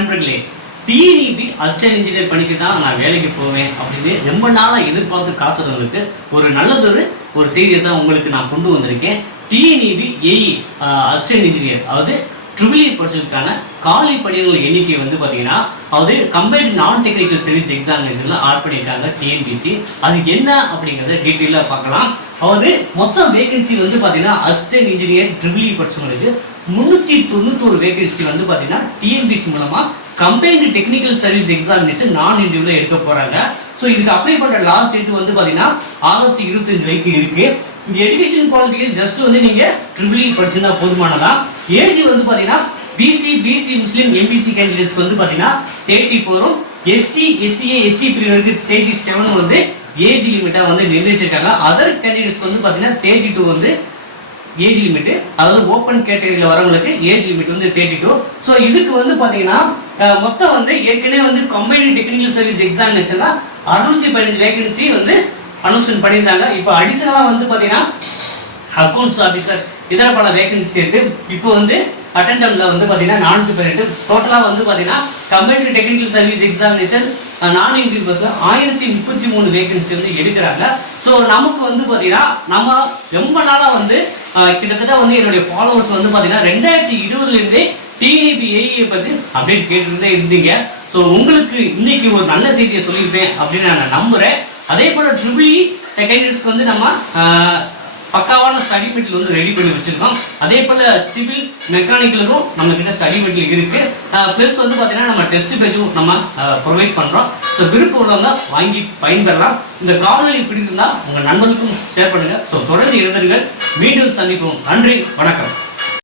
நண்பர்களே, TNEB assistant engineer பணிக்கு தான் நான் வேலைக்கு போவேன் அப்படின்னு ரொம்ப நாளாக எதிர்பார்த்து காத்துறவங்களுக்கு ஒரு நல்லதொரு செய்தியை தான் உங்களுக்கு நான் கொண்டு வந்திருக்கேன். டிஎன்இபி ஏஇ அசிஸ்டன்ட் இன்ஜினியர் அதாவது ட்ரிபிள் இ படிச்சதுக்கான காலி பணிகள் எண்ணிக்கை வந்து பார்த்தீங்கன்னா அதாவது கம்பைன்ட் நான் டெக்னிக்கல் சர்வீஸ் எக்ஸாமினேஷன்ல ஆட் பண்ணியிருக்காங்க டிஎன்பிசி. அதுக்கு என்ன அப்படிங்கிறத டீட்டெயிலாக பார்க்கலாம். அதாவது மொத்தம் வேகன்சி வந்து பார்த்தீங்கன்னா அசிஸ்டன்ட் இன்ஜினியர் ட்ரிபிள் இ படிச்சவங்களுக்கு 391 வேகன்சி வந்து பார்த்தீங்கன்னா டிஎன்பிசி மூலமா கம்பைன்டு டெக்னிக்கல் சர்வீஸ் எக்ஸாமினேஷன் நான் இன்டர்வியூல எடுக்க போறாங்க. ஸோ இதுக்கு அப்ளை பண்ற லாஸ்ட் டேட் வந்து பார்த்தீங்கன்னா ஆகஸ்ட் 25 வரைக்கும் இருக்கு. இந்த எஜுகேஷன் குவாலிஃபிகேஷன் ஜஸ்ட் வந்து நீங்க ட்ரிபிள் இ படிச்சிருந்தா போதுமானதான். ஏஜ் வந்து பார்த்தீங்கன்னா பிசி முஸ்லீம் எம்பிசி கேண்டிடேட்ஸ்க்கு வந்து பார்த்தீங்கன்னா 34ம் எஸ்சி எஸ்சிஏ எஸ்டி பிரிவினருக்கு 37 வந்து ஏஜ் லிமிட்டா வந்து நிர்ணயிச்சிருக்காங்க. அதர் கேண்டிடேட்ஸ்க்கு வந்து பார்த்தீங்கன்னா 32 வந்து ஏஜ் லிமிட், அதாவது ஓப்பன் கேட்டகரியில் வரவங்களுக்கு ஏஜ் லிமிட் வந்து 32. ஸோ இதுக்கு வந்து பார்த்தீங்கன்னா மொத்தம் வந்து ஏற்கனவே வந்து கம்பைன்டு டெக்னிக்கல் சர்வீஸ் எக்ஸாமினேஷன்ல 615 வேகன்சி வந்து அனௌன்ஸ்மெண்ட் பண்ணியிருந்தாங்க. இப்போ அடிஷனலாக வந்து பார்த்தீங்கன்னா அக்கௌண்ட்ஸ் ஆஃபீஸர் இதர பல வேகன்சி இருக்கு. இப்போ வந்து அட்டெண்டம்ல வந்து பார்த்தீங்கன்னா 418 டோட்டலாக வந்து பார்த்தீங்கன்னா கம்பைன்டு டெக்னிக்கல் சர்வீஸ் எக்ஸாமினேஷன் நான் இன்டர்வியூ பஸ்ல 1033 வேகன்சி வந்து எடுக்கிறாங்க. ஸோ நமக்கு வந்து பார்த்தீங்கன்னா நம்ம ரொம்ப நாளாக வந்து கிட்டத்தட்ட வந்து என்னுடைய ஃபாலோவர்ஸ் வந்து பார்த்தீங்கன்னா 2020 டிஎன்இபி ஏஇ பற்றி அப்டேட் கேட்டுக்கிட்டே இருந்தீங்க. ஸோ உங்களுக்கு இன்னைக்கு ஒரு நல்ல செய்தியை சொல்லியிருப்பேன் அப்படின்னு நான் நம்புகிறேன். அதே போல் ட்ரிபிள் இ கேண்டிடேட்ஸ்க்கு வந்து நம்ம பக்காவான ஸ்டடி மெட்டீரியல் வந்து ரெடி பண்ணி வச்சிருக்கோம். அதே போல் சிவில் மெக்கானிக்கலும் நம்ம கிட்ட ஸ்டடி மெட்டீரியல் இருக்கு. ப்ளஸ் வந்து பார்த்தீங்கன்னா நம்ம டெஸ்ட் பேஜும் நம்ம ப்ரொவைட் பண்ணுறோம். ஸோ விருப்பம் உள்ளவங்க வாங்கி பயன்பெறலாம். இந்த காணொலி பிடித்திருந்தா உங்கள் நண்பர்களுக்கும் ஷேர் பண்ணுங்க. ஸோ தொடர்ந்து எழுதுங்கள். மீண்டும் சந்திப்போம். நன்றி, வணக்கம்.